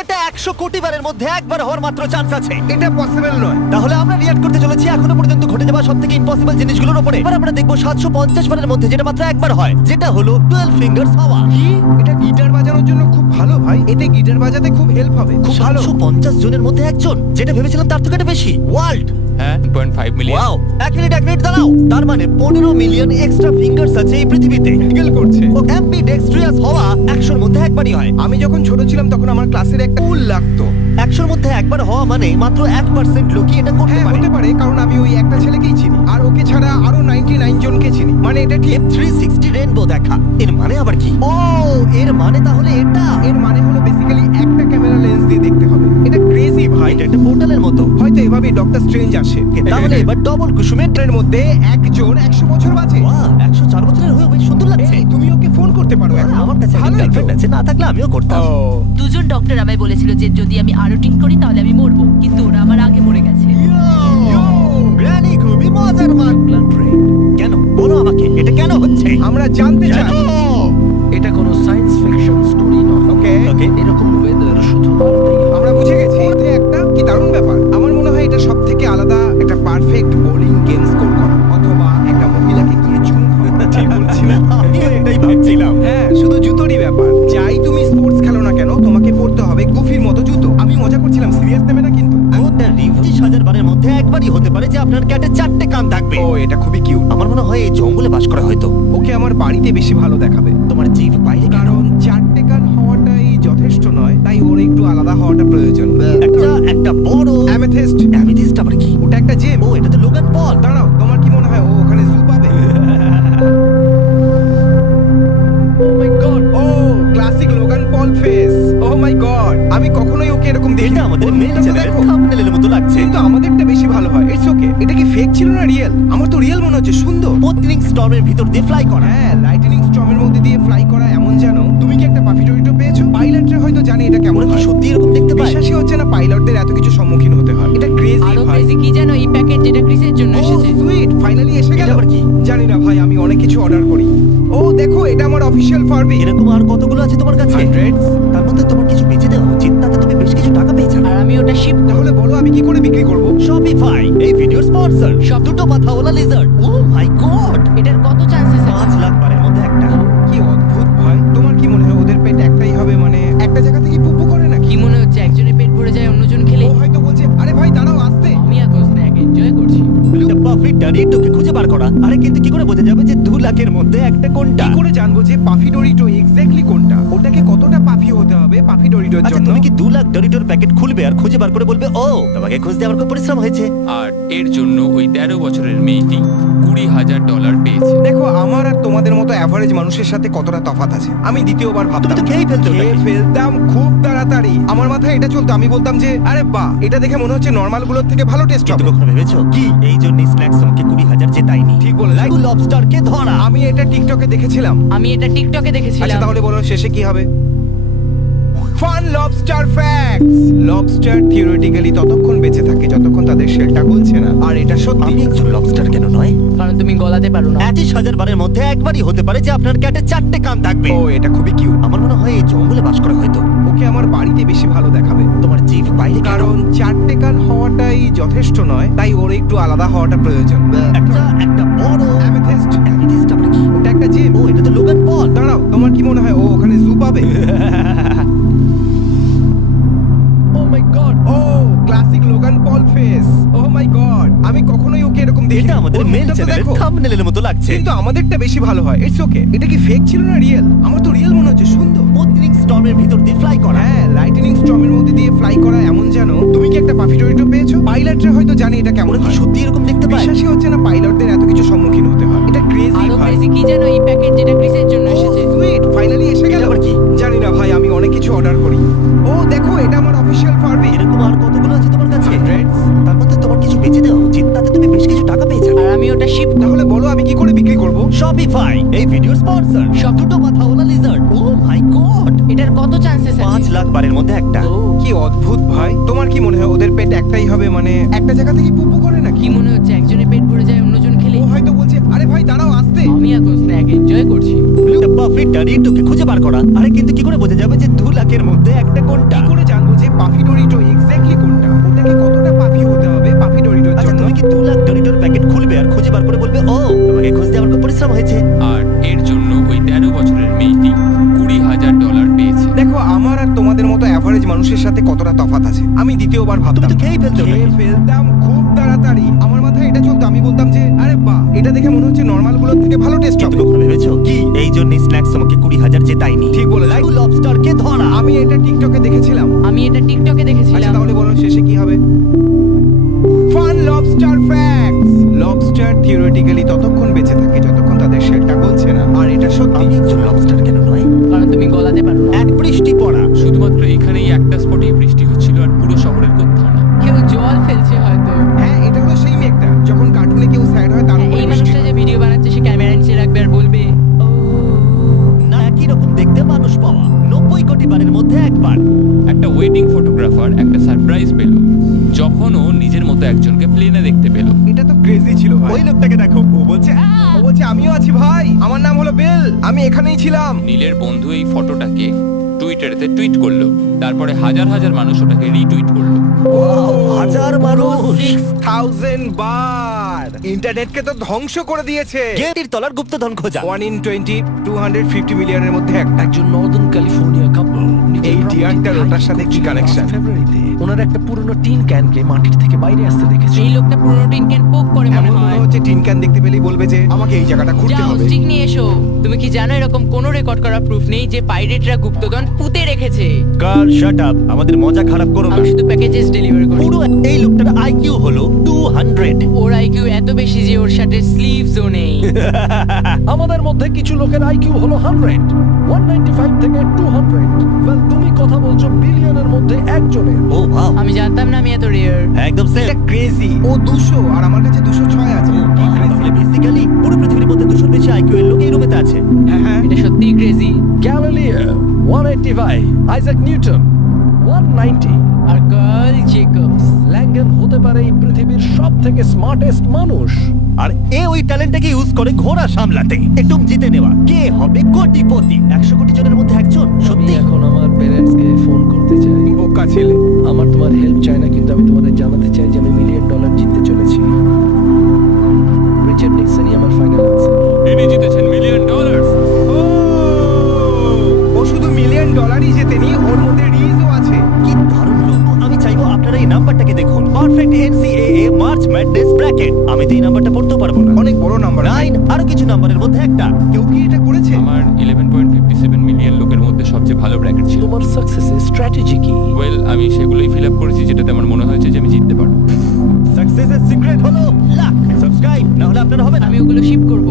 এটা 100 কোটি বারের মধ্যে একবার হওয়ার মাত্র চান্স আছে। এটা পসিবল নয়। তাহলে আমরা রিঅ্যাক্ট করতে চলেছি এখনো পর্যন্ত ঘটে যাওয়া সবথেকে ইম্পসিবল জিনিসগুলোর উপরে। এবার আমরা দেখব 750 বারের মধ্যে যেটা মাত্র একবার হয়, যেটা হলো 12 ফিঙ্গারস হওয়া। কি? এটা গিটার বাজানোর জন্য খুব ভালো ভাই। এতে গিটার বাজাতে খুব হেল্প হবে। খুব ভালো। 750 জনের মধ্যে একজন, যেটা ভেবেছিলাম তার থেকে এটা বেশি। ওয়ার্ল্ড হ্যাঁ 1.5 মিলিয়ন। ওয়াও, এক মিনিট দাঁড়াও। তার মানে 15 মিলিয়ন এক্সট্রা ফিঙ্গারস আছে এই পৃথিবীতে। গিগল করছে। ও অ্যাম্বিডেক্সট্রিয়াস হওয়া 100 এর মধ্যে একবারই হয়। আমি যখন ছোট ছিলাম তখন আমার ক্লাসের একটা কুল লাগতো। 100 এর মধ্যে একবার হওয়া মানে মাত্র 1% লোকই এটা করতে হ্যাঁ পারে। হতে পারে, কারণ আমি ওই একটা ছেলেকেই চিনি, আর ওকে ছাড়া আরো 99 জনকে চিনি। মানে এটা ঠিক। 360 রেইনবো দেখা, এর মানে আবার কি? ও, এর মানে তাহলে এটা এর মানে হলো বেসিক্যালি একটা ক্যামেরা লেন্স দিয়ে দেখতে হবে। এটা ক্রেজি ভাই। এটা একটা পোর্টালের মতো। হয়তো এভাবেই ডক্টর স্ট্রেঞ্জ আসে। তাহলে এবার ডবল কুসুমের এর মধ্যে একজন 100 বছর বাঁচে। ওয়াও, 104 বছরের হয়েও বেশ সুন্দর লাগছে। এই, তুমি ওকে ফোন করতে পারো এখন। আমার কাছে ভালোই তো। গার্লফ্রেন্ড আছে, না থাকলে আমিও করতাম। ও, দুজন ডক্টর আমায় বলেছিল যে যদি আমি আরো ড্রিঙ্ক করি তাহলে আমি মরবো, কিন্তু ওরা আমার আগে মরে গেছে। গ্র্যানি খুবই মজার মার্ক ট্রেন। কেন বলো আমাকে, এটা কেন হচ্ছে? আমরা জানতে চাই। এটা কোনো সায়েন্স ফিকশন স্টোরি নয়। ওকে, ওকে, এরকম ওয়েদার শুধু মানতেই হয়। আমরা বুঝে গেছি। মধ্যে একটা কি দারুণ ব্যাপার। আমার মনে হয় এটা সবথেকে আলাদা একটা পারফেক্ট বোলিং গেম স্কোর করা, অথবা একটা মহিলাকে গিয়ে চুমু খাওয়া। ঠিক বলছি না? আমিও এটাই ভাবছিলাম। হ্যাঁ, শুধু জুতোরই ব্যাপার। যাই তুমি স্পোর্টস খেলো না কেন, তোমাকে পরতে হবে গুফির মতো জুতো। আমি মজা করছিলাম, সিরিয়াস নেবে না কিন্তু। ওটা 20,000 বারের মধ্যে একবারই হতে পারে যে আপনার ক্যাটের 4টে কান থাকবে। ও, এটা খুবই কিউট। আমার মনে হয় এই জঙ্গলে বাস করা হয়তো। ওকে আমার বাড়িতে বেশি ভালো দেখাবে। তোমার জিভ বাইরে কেন? কারণ 4টে কান হওয়াটাই যথেষ্ট নয়, তাই ওর একটু আলাদা হওয়াটা প্রয়োজন। একটা বড় অ্যামেথিস্ট। অ্যামেথিস্ট আবার কি? ওটা একটা জেম। ও, এটা তো লোগান পল। দাঁড়াও, তোমার কি মনে হয় ও ওখানে জু পাবে? ও মাই গড, ও ক্লাসিক লোগান পল ফেস। ও মাই গড, আমি কখনোই ওকে এরকম দেখি। এটা আমাদের মেল চ্যানেলের থাম্বনেলের মতো লাগছে। কিন্তু আমাদেরটা বেশি ভালো হয়। It's okay. এটা কি ফেক ছিল না রিয়েল? আমার তো রিয়েল মনে হচ্ছে। সুন্দর। পোতনিং স্টর্মের ভিতর দিয়ে ফ্লাই করা। হ্যাঁ, লাইটনিং স্টর্মের মধ্যে দিয়ে ফ্লাই করা। এমন জানো তুমি কি একটা পাফি ডরিটো পেয়েছো? পাইলটরা হয়তো জানে এটা কেমন ওরা কি হয়। সত্যি এরকম দেখতে পায়? বিশ্বাসই হচ্ছে না পাইলটদের এত কিছু সম্মুখীন হতে হয়। এটা ক্রেজি আরো ভাই। ক্রেজি কি জানো, এই প্যাকেট যেটা ক্রিসের জন্য এসেছে। সুইট, ফাইনালি এসে গেল। এটা আবার কি? জানি না ভাই, আমি অনেক কিছু অর্ডার করি। ও দেখো, এটা আমার অফিশিয়াল ফারবি। এরকম আর কতগুলো আছে তোমার কাছে? হান্ড্রেডস। তার মধ্যে তোমার কিছু বেঁচে দেওয়া উচিত, তাতে তুমি বেশ কিছু টাকা পেয়ে যাবে। আর আমি ওটা শিপ তাহলে বলো আমি কি করে বিক্রি করব? শপিফাই এই ভিডিওর স্পন্সর। সব দুটো পাথাওয়ালা লিজার্ড। ও মাই গড, এটার কত চান্সেস 5 লাখ বারের মধ্যে একটা। কি অদ্ভুত ভাই। তোমার কি মনে হয় ওদের পেট একটাই হবে? মানে একটা জায়গা থেকে পুপু করে নাকি? কি মনে হচ্ছে একজনের পেট ভরে যায় অন্যজন খেলে? ও হয়তো বলছে আরে ভাই দাঁড়াও, আসতে। আমি এখন স্ন্যাক এনজয় করছি। পাফি ডরিটোকে খুঁজে বার করা। আরে কিন্তু কি করে বোঝা যাবে যে 2 লাখের মধ্যে একটা কোনটা? কি করে জানবো যে পাফি ডরিটো এক্স্যাক্টলি কোনটা? ওটাকে কতটা পাফি হতে হবে পাফি ডরিটোর আচ্ছা, জন্য? তুমি কি 2 লাখ ডরিটোর প্যাকেট খুলবে আর খুঁজে বার করে বলবে ও তোমাকে খুঁজতে আমার খুব পরিশ্রম হয়েছে? আর এর জন্য ওই 13 বছরের মেয়েটি $20,000 পেয়েছে। দেখো, আমার আর তোমাদের মতো অ্যাভারেজ মানুষের সাথে কতটা তফাৎ আছে। আমি দ্বিতীয়বার তুমি ভাবতাম। তো খেয়েই ফেলতে খেয়ে ফেলতাম খুব তাড়াতাড়ি। আমার মাথায় এটা চলতো, আমি বলতাম যে আরে বাহ, এটা দেখে মনে হচ্ছে নরমাল গুলোর থেকে ভালো টেস্ট কিন্তু হবে। কখনো ভেবেছো কি এই জন্য স্ন্যাক্স তোমাকে 20,000 জেতায়নি? ঠিক বলেছো। লাইক লবস্টারকে ধরা। আমি এটা টিকটকে দেখেছিলাম। আমি এটা টিকটকে আচ্ছা, দেখেছিলাম। তাহলে বলো শেষে কি হবে? Fun lobster facts. Lobster theoretically ততক্ষণ বেঁচে থাকে যতক্ষণ তাদের শেলটা গলছে না, আর এটা সত্যি। আমি একজন লবস্টার কেন নয়? কারণ তুমি গলাতে পারো না। 25,000 বারের মধ্যে একবারই হতে পারে যে আপনার ক্যাটের 4টে কান থাকবে। ও, এটা খুবই কিউট। আমার মনে হয় এই জঙ্গলে বাস করা হয়তো। ওকে আমার বাড়িতে বেশি ভালো দেখাবে। তোমার জিভ বাইরে কেন? কারণ 4টে কান হওয়াটাই যথেষ্ট নয়, তাই ওর একটু আলাদা হওয়াটা প্রয়োজন। একটা বড় অ্যামেথিস্ট। অ্যামেথিস্ট আবার কি? ওটা একটা জেম। ও, এটা তো লোগান পল। দাঁড়াও, তোমার কি মনে হয় ও ওখানে জু পাবে? ও মাই গড, ও ক্লাসিক লোগান পল ফেস। ও মাই গড, আমি কখনোই ওকে এরকম দেখি। এটা আমাদের মেল চ্যানেলের থাম্বনেলের মতো লাগছে। কিন্তু আমাদেরটা বেশি ভালো হয়। It's okay. এটা কি ফেক ছিল না রিয়েল? আমার তো রিয়েল মনে হচ্ছে। সুন্দর। পোতনিং স্টর্মের ভিতর দিয়ে ফ্লাই করা। হ্যাঁ, লাইটনিং স্টর্মের মধ্যে দিয়ে ফ্লাই করা। এমন জানো তুমি কি একটা পাফি ডরিটো পেয়েছো? পাইলটরা হয়তো জানে এটা কেমন ওরা কি হয়। সত্যি এরকম দেখতে পায়? বিশ্বাসই হচ্ছে না পাইলটদের এত কিছু সম্মুখীন হতে হয়। এটা ক্রেজি আরো ভাই। ক্রেজি কি জানো, এই প্যাকেট যেটা ক্রিসের জন্য এসেছে। সুইট, ফাইনালি এসে গেল। এটা আবার কি? জানি না ভাই, আমি অনেক কিছু অর্ডার করি। ও দেখো, এটা আমার অফিশিয়াল ফারবি। এরকম আর কতগুলো আছে তোমার কাছে? Hundreds। তার মধ্যে তোমার কিছু বেঁচে দেওয়া উচিত, তাতে তুমি বেশ কিছু টাকা পেয়ে যাবে। আর আমি ওটা শিপ তাহলে বলো আমি কি করে বিক্রি করব? শপিফাই এই ভিডিওর স্পন্সর। সব দুটো পাথাওয়ালা লিজার্ড। ও মাই গড, এটার কত চান্সেস 5 আছে? লাখ বারের মধ্যে একটা। ও, কি অদ্ভুত ভাই। তোমার কি মনে হয় ওদের পেট একটাই হবে? মানে একটা জায়গা থেকে পুপু করে নাকি? কি মনে হচ্ছে একজনের পেট ভরে যায় অন্যজন খেলে? ও হয়তো বলছে আরে ভাই দাঁড়াও, আসতে। আমি এখন স্ন্যাক এনজয় করছি। পাফি ডরিটোকে খুঁজে বার করা। আরে কিন্তু কি করে বোঝা যাবে যে 2 লাখের মধ্যে একটা কোনটা? কি করে জানবো এভারেজ মানুষের সাথে কতটা তফাৎ আছে আমি দ্বিতীয়বার তুমি ভাবতাম তো খেয়েই ফেলতে খেয়ে ফেলতাম খুব তাড়াতাড়ি। আমার মাথায় এটা চলতো, আমি বলতাম যে আরে বাহ, এটা দেখে মনে হচ্ছে নর্মাল গুলোর থেকে ভালো টেস্ট কিন্তু হবে। কখনো ভেবেছো কি এই জন্য স্ন্যাক্স তোমাকে 20,000 জেতায়নি? ঠিক বলে লাইভ লবস্টারকে ধরা। আমি এটা টিকটকে দেখেছিলাম। আমি এটা টিকটকে আচ্ছা দেখেছিলাম। তাহলে বলো শেষে কি হবে? Fun lobster facts. Lobster theoretically ততক্ষণ বেঁচে থাকে যতক্ষণ তাদের শেলটা গলছে না, আর এটা সত্যি। আমি একজন লবস্টার কেন নয়? কারণ তুমি গলাতে পারো না। এক বৃষ্টি পড়া। শুধুমাত্র এখানেই একটা স্পটেই বৃষ্টি হচ্ছিল আর পুরো শহরের কোথাও না। কেউ জল ফেলছে হয়তো। হ্যাঁ, এটা হলো সেই মেঘটা যখন কার্টুনে কেউ স্যাড হয় তার উপরে এই বৃষ্টি মানুষটা যে ভিডিও বানাচ্ছে সে ক্যামেরা নিচে রাখবে আর বলবে না, একই রকম দেখতে মানুষ পাওয়া 90 কোটি বারের মধ্যে একবার। একটা ওয়েডিং ফটোগ্রাফার একটা সারপ্রাইজ পেল যখন ও নিজের মতো একজনকে প্লেনে দেখতে পেল। এটা তো ক্রেজি ছিল ভাই। ওই লোকটাকে দেখো, ও বলছে ও বলছে আমিও আছি ভাই, আমার নাম হলো বেল, আমি এখানেই ছিলাম। নীলের বন্ধু এই ফটোটাকে টুইটারেতে টুইট করলো, তারপরে হাজার হাজার মানুষ ওটাকে রিটুইট করলো। Wow, হাজার মানুষ। 6000 বার ইন্টারনেটকে তো ধ্বংস করে দিয়েছে। গেটির তলার গুপ্তধন খোঁজা। 1 in 20 250 মিলিয়নের মধ্যে একটা। একজন নর্দার্ন ক্যালিফোর্নিয়া কাপল এই ডিয়ারটার ওটার সাথে কি connection? ফেব্রুয়ারিতে ওনার একটা পুরনো টিন ক্যানকে মাটির থেকে বাইরে আসতে দেখেছে। এই লোকটা পুরো টিন ক্যান পোক করে মনে এমন হয়। মনে হচ্ছে টিন ক্যান দেখতে পেলেই বলবে যে আমাকে এই জায়গাটা ঘুরতে যাও হবে। স্টিক নিয়ে এসো। তুমি কি জানো এরকম কোনো রেকর্ড করা প্রুফ নেই যে পাইরেটরা গুপ্তধন পুঁতে রেখেছে? কার শাট আপ, আমাদের মজা খারাপ করো না। আমি শুধু প্যাকেজেস ডেলিভার করি। পুরো এই লোকটার আইকিউ হলো 200। ওর আইকিউ এত বেশি যে ওর শার্টের স্লিভসও নেই। আমাদের মধ্যে কিছু লোকের আইকিউ হলো 100, 195 থেকে 200। ওয়েল, তুমি কথা বলছো বিলিয়নের মধ্যে একজনের। ও ভাও, আমি জানতাম না আমি এত রেয়ার। একদম সেম। এটা ক্রেজি। ও 200 আর আমার কাছে 206 আছে। কি ক্রেজি। বেসিক্যালি পুরো পৃথিবীর মধ্যে 200 বেশি আইকিউ এর লোক এই রুমেতে আছে। হ্যাঁ হ্যাঁ। এটা সত্যিই ক্রেজি। গ্যালিলিও 185, আইজ্যাক নিউটন 190, আর কার্ল জেকবস। ল্যাঙ্গেন হতে পারে এই পৃথিবীর সব থেকে স্মার্টেস্ট মানুষ। আর এ ওই ট্যালেন্টটাকে ইউজ করে ঘোড়া সামলাতে, একটু জিতে নেওয়া। কে হবে কোটিপতি? 100 কোটি জনের মধ্যে একজন। আমি সত্যি এখন আমার প্যারেন্টসকে ফোন করতে চাই। বোকা ছেলে। আমার তোমার হেল্প চাই না, কিন্তু আমি তোমাদের জানাতে চাই যে আমি $1 মিলিয়ন জিততে চলেছি। রিচার্ড নিক্সনই আমার ফাইনাল আনসার। তিনি জিতেছেন $1 মিলিয়ন। ও শুধু $1 মিলিয়ন জেতেনি, ওর মধ্যে রিজও আছে। কি দারুণ লোক। আমি চাইবো আপনারা এই নাম্বারটাকে দেখুন, perfect NCAA March madness bracket. আমি তো এই নাম্বারটা পড়তেও পারবো না। অনেক বড় নাম্বার। 9 আরো কিছু নাম্বারের মধ্যে একটা। কেউ কি এটা করেছে? আমার 11.57 মিলিয়ন লোকের মধ্যে সবচেয়ে ভালো ব্র্যাকেট ছিল। তোমার সাকসেসের স্ট্র্যাটেজি কি? ওয়েল, আমি সেগুলোই ফিল আপ করেছি যেটাতে আমার মনে হয়েছে যে আমি জিততে পারবো। সাকসেসের সিক্রেট হলো লাক। সাবস্ক্রাইব না হলে আপনার হবে না। আমি ওগুলো শিপ করব।